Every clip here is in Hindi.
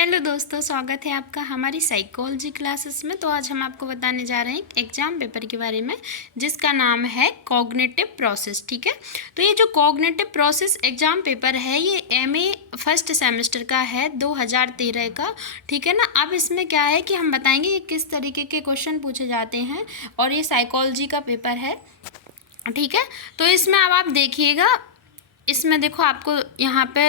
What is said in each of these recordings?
हेलो दोस्तों, स्वागत है आपका हमारी साइकोलॉजी क्लासेस में। तो आज हम आपको बताने जा रहे हैं एक एग्जाम पेपर के बारे में जिसका नाम है कॉग्निटिव प्रोसेस। ठीक है, तो ये जो कॉग्निटिव प्रोसेस एग्जाम पेपर है ये एमए फर्स्ट सेमेस्टर का है 2013 का। ठीक है ना। अब इसमें क्या है कि हम बताएंगे ये किस तरीके के क्वेश्चन पूछे जाते हैं और ये साइकोलॉजी का पेपर है। ठीक है, तो इसमें अब आप देखिएगा, इसमें देखो आपको यहाँ पे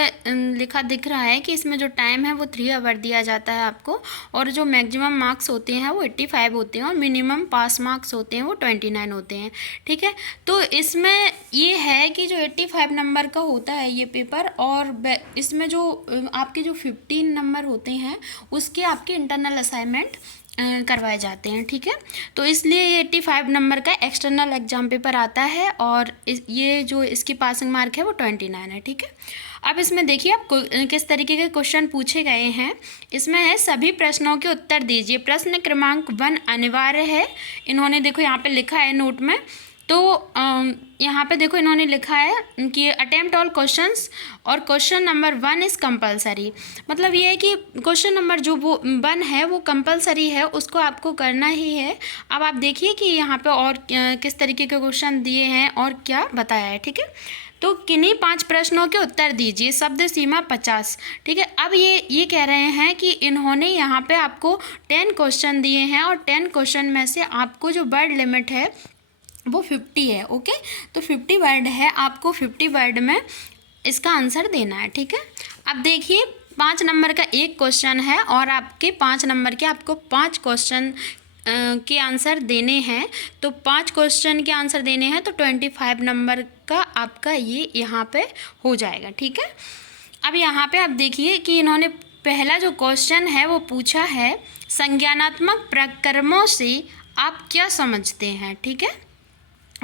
लिखा दिख रहा है कि इसमें जो टाइम है वो 3 आवर दिया जाता है आपको, और जो मैक्सिमम मार्क्स होते हैं वो 85 होते हैं और मिनिमम पास मार्क्स होते हैं वो 29 होते हैं। ठीक है, तो इसमें ये है कि जो 85 नंबर का होता है ये पेपर, और इसमें जो आपके जो 15 नंबर होते हैं उसके आपके इंटरनल असाइनमेंट करवाए जाते हैं। ठीक है, तो इसलिए ये 85 नंबर का एक्सटर्नल एग्जाम पेपर आता है और ये जो इसकी पासिंग मार्क है वो 29 है। ठीक है, अब इसमें देखिए आप किस तरीके के क्वेश्चन पूछे गए हैं। इसमें है सभी प्रश्नों के उत्तर दीजिए। प्रश्न क्रमांक 1 अनिवार्य है। इन्होंने देखो यहाँ पे लिखा है नोट में, तो यहाँ पे देखो इन्होंने लिखा है कि अटेम्प्ट ऑल क्वेश्चंस और क्वेश्चन नंबर 1 इज़ कंपलसरी। मतलब ये है कि क्वेश्चन नंबर जो वो 1 है वो कंपलसरी है, उसको आपको करना ही है। अब आप देखिए कि यहाँ पे और किस तरीके के क्वेश्चन दिए हैं और क्या बताया है। ठीक है, तो किन्हीं 5 प्रश्नों के उत्तर दीजिए। शब्द सीमा 50। ठीक है, अब ये कह रहे हैं कि इन्होंने यहाँ पे आपको 10 क्वेश्चन दिए हैं और 10 क्वेश्चन में से आपको जो वर्ड लिमिट है वो 50 है। ओके, तो 50 वर्ड है, आपको 50 वर्ड में इसका आंसर देना है। ठीक है, अब देखिए 5 नंबर का एक क्वेश्चन है और आपके 5 नंबर के आपको 5 क्वेश्चन के आंसर देने हैं। तो 5 क्वेश्चन के आंसर देने हैं तो 25 नंबर का आपका ये यहाँ पे हो जाएगा। ठीक है, अब यहाँ पे आप देखिए कि इन्होंने पहला जो क्वेश्चन है वो पूछा है संज्ञानात्मक प्रक्रमों से आप क्या समझते हैं। ठीक है,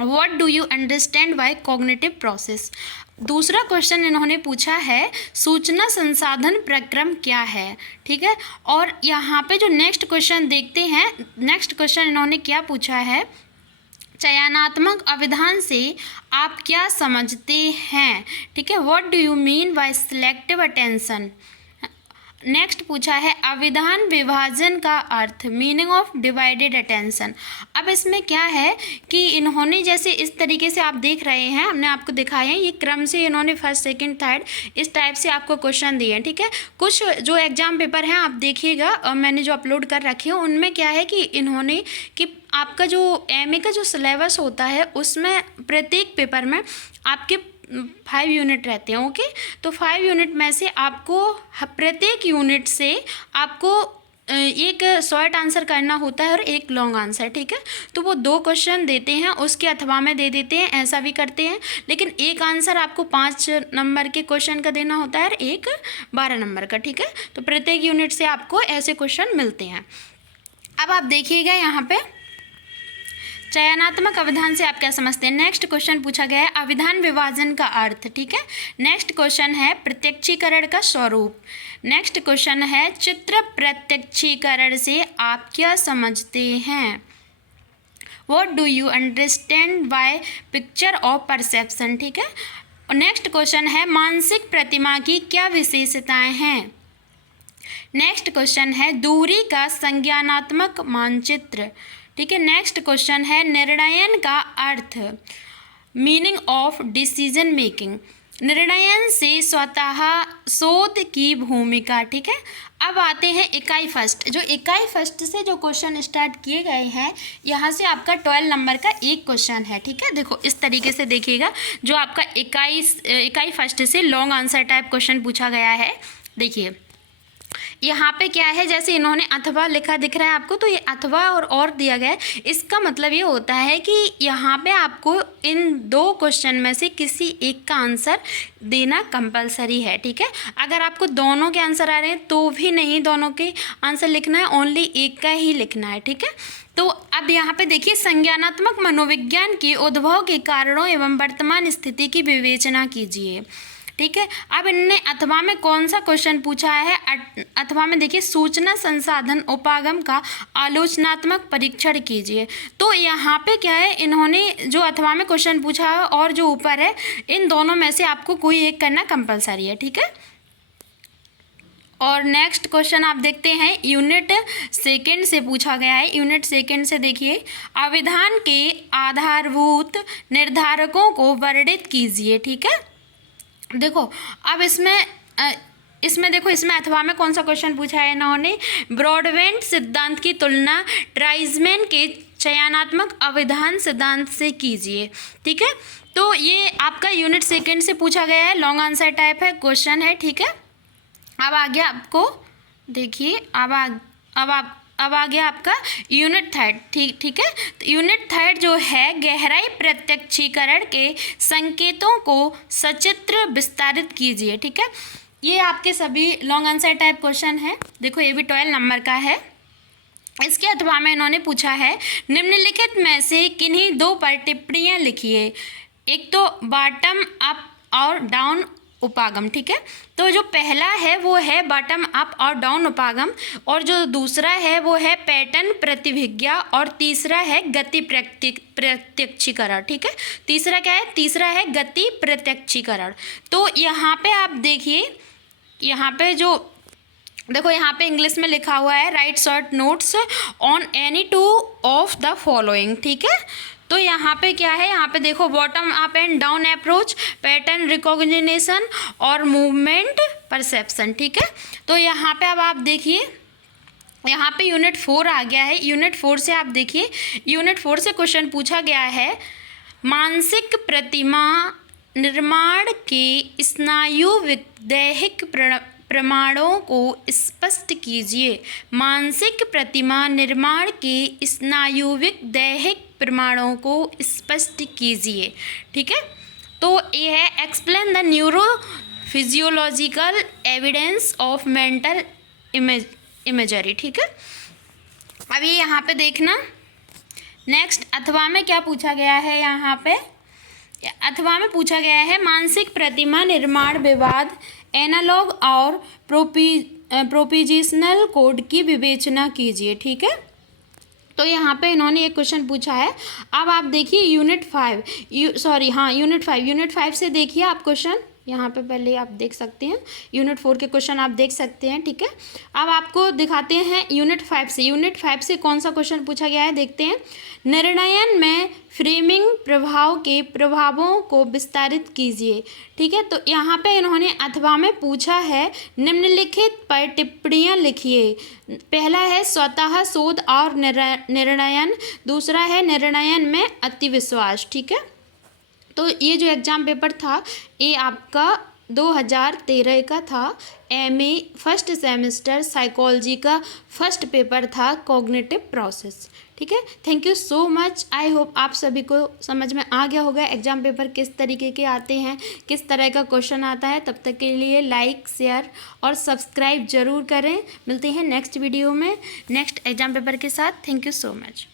What do you understand by cognitive process? दूसरा क्वेश्चन इन्होंने पूछा है सूचना संसाधन प्रक्रम क्या है। ठीक है, और यहाँ पे जो नेक्स्ट क्वेश्चन देखते हैं, नेक्स्ट क्वेश्चन इन्होंने क्या पूछा है, चयनात्मक अविधान से आप क्या समझते हैं। ठीक है, What do you mean by selective attention? Next पूछा है अविधान विभाजन का अर्थ, मीनिंग ऑफ डिवाइडेड अटेंशन। अब इसमें क्या है कि इन्होंने जैसे इस तरीके से आप देख रहे हैं, हमने आपको दिखाए हैं, ये क्रम से इन्होंने फर्स्ट सेकंड थर्ड इस टाइप से आपको क्वेश्चन दिए हैं। ठीक है, कुछ जो एग्जाम पेपर हैं आप देखिएगा और मैंने जो अपलोड कर रखे हैं उनमें क्या है कि इन्होंने कि आपका जो एमए का जो सिलेबस होता है उसमें प्रत्येक पेपर में आपके 5 यूनिट रहते हैं। ओके, तो 5 यूनिट में से आपको प्रत्येक यूनिट से आपको एक शॉर्ट आंसर करना होता है और एक लॉन्ग आंसर। ठीक है, तो वो 2 क्वेश्चन देते हैं, उसके अथवा में दे देते हैं, ऐसा भी करते हैं, लेकिन एक आंसर आपको 5 नंबर के क्वेश्चन का देना होता है और एक 12 नंबर का। ठीक है, तो प्रत्येक यूनिट से आपको ऐसे क्वेश्चन मिलते हैं। अब आप देखिएगा यहाँ पे चयनात्मक अविधान से आप क्या समझते हैं। नेक्स्ट क्वेश्चन पूछा गया है अविधान विभाजन का अर्थ। ठीक है, नेक्स्ट क्वेश्चन है प्रत्यक्षीकरण का स्वरूप। नेक्स्ट क्वेश्चन है चित्र प्रत्यक्षीकरण से आप क्या समझते हैं। What do you understand by picture of perception. ठीक है, नेक्स्ट क्वेश्चन है मानसिक प्रतिमा की क्या विशेषताएं हैं। नेक्स्ट क्वेश्चन है दूरी का संज्ञानात्मक मानचित्र। ठीक है, नेक्स्ट क्वेश्चन है निर्णयन का अर्थ, मीनिंग ऑफ डिसीजन मेकिंग। निर्णयन से स्वतः शोध की भूमिका। ठीक है, अब आते हैं इकाई फर्स्ट। जो इकाई फर्स्ट से जो क्वेश्चन स्टार्ट किए गए हैं यहाँ से आपका 12 नंबर का एक क्वेश्चन है। ठीक है, देखो इस तरीके से देखिएगा, जो आपका इकाई फर्स्ट से लॉन्ग आंसर टाइप क्वेश्चन पूछा गया है। देखिए यहाँ पे क्या है, जैसे इन्होंने अथवा लिखा दिख रहा है आपको, तो ये अथवा और दिया गया है। इसका मतलब ये होता है कि यहाँ पे आपको इन 2 क्वेश्चन में से किसी एक का आंसर देना कंपलसरी है। ठीक है, अगर आपको दोनों के आंसर आ रहे हैं तो भी नहीं दोनों के आंसर लिखना है, ओनली एक का ही लिखना है। ठीक है, तो अब यहाँ पे देखिए संज्ञानात्मक मनोविज्ञान के उद्भव के कारणों एवं वर्तमान स्थिति की विवेचना कीजिए। ठीक है, अब इनने अथवा में कौन सा क्वेश्चन पूछा है। अथवा में देखिए सूचना संसाधन उपागम का आलोचनात्मक परीक्षण कीजिए। तो यहाँ पे क्या है, इन्होंने जो अथवा में क्वेश्चन पूछा है और जो ऊपर है, इन दोनों में से आपको कोई एक करना कंपलसरी है। ठीक है, और नेक्स्ट क्वेश्चन आप देखते हैं यूनिट सेकंड से पूछा गया है। यूनिट सेकंड से देखिए, अभिधान के आधारभूत निर्धारकों को वर्णित कीजिए। ठीक है, देखो अब इसमें देखो, इसमें अथवा में कौन सा क्वेश्चन पूछा है इन्होंने, ब्रॉडबैंड सिद्धांत की तुलना ट्राइजमैन के चयनात्मक अभिधान सिद्धांत से कीजिए। ठीक है, तो ये आपका यूनिट सेकंड से पूछा गया है, लॉन्ग आंसर टाइप है क्वेश्चन है। ठीक है, अब आ गया आपको, देखिए अब आ गया आपका यूनिट थर्ड। ठीक है, तो यूनिट थर्ड जो है, गहराई प्रत्यक्षीकरण के संकेतों को सचित्र विस्तारित कीजिए। ठीक है, ये आपके सभी लॉन्ग आंसर टाइप क्वेश्चन है। देखो ये भी 12 नंबर का है। इसके अथवा में इन्होंने पूछा है, निम्नलिखित में से किन्हीं दो पर टिप्पणियाँ लिखिए। एक तो बॉटम अप और डाउन उपागम। ठीक है, तो जो पहला है वो है बॉटम अप और डाउन उपागम, और जो दूसरा है वो है पैटर्न प्रतिभिज्ञा, और तीसरा है गति प्रत्यक्षीकरण। ठीक है, तीसरा क्या है, तीसरा है गति प्रत्यक्षीकरण। तो यहाँ पे आप देखिए, यहाँ पे जो देखो, यहाँ पे इंग्लिश में लिखा हुआ है, right short notes on any two of the following. ठीक है, तो यहाँ पे क्या है, यहाँ पे देखो bottom up and down approach, pattern recognition और मूवमेंट परसेप्शन। ठीक है, तो यहाँ पे अब आप देखिए, यहाँ पे यूनिट 4 आ गया है। यूनिट 4 से आप देखिए, यूनिट 4 से क्वेश्चन पूछा गया है, मानसिक प्रतिमा निर्माण के स्नायु दैहिक प्रमाणों को स्पष्ट कीजिए। मानसिक प्रतिमा निर्माण के स्नायुविक दैहिक प्रमाणों को स्पष्ट कीजिए। ठीक है, तो ये है explain the neuro physiological evidence of mental imagery. ठीक है, अभी यहाँ पे देखना, नेक्स्ट अथवा में क्या पूछा गया है, यहाँ पे अथवा में पूछा गया है, मानसिक प्रतिमा निर्माण विवाद एनालॉग और प्रोपोजिशनल कोड की विवेचना कीजिए। ठीक है, तो यहाँ पे इन्होंने एक क्वेश्चन पूछा है। अब आप देखिए यूनिट 5 से देखिए आप क्वेश्चन, यहाँ पे पहले आप देख सकते हैं, यूनिट 4 के क्वेश्चन आप देख सकते हैं। ठीक है, अब आपको दिखाते हैं यूनिट 5 से। यूनिट 5 से कौन सा क्वेश्चन पूछा गया है, देखते हैं। निर्णयन में फ्रेमिंग प्रभाव के प्रभावों को विस्तारित कीजिए। ठीक है, तो यहाँ पे इन्होंने अथवा में पूछा है, निम्नलिखित पर टिप्पणियाँ लिखिए। पहला है स्वतः शोध और निर्णयन, दूसरा है निर्णयन में अतिविश्वास। ठीक है, तो ये जो एग्ज़ाम पेपर था, ये आपका 2013 का था, MA फर्स्ट सेमेस्टर साइकोलॉजी का फर्स्ट पेपर था, कॉग्निटिव प्रोसेस। ठीक है, thank you so much. I hope आप सभी को समझ में आ गया होगा एग्ज़ाम पेपर किस तरीके के आते हैं, किस तरह का क्वेश्चन आता है। तब तक के लिए लाइक, शेयर और सब्सक्राइब ज़रूर करें। मिलते हैं नेक्स्ट वीडियो में नेक्स्ट एग्ज़ाम पेपर के साथ। Thank you so much.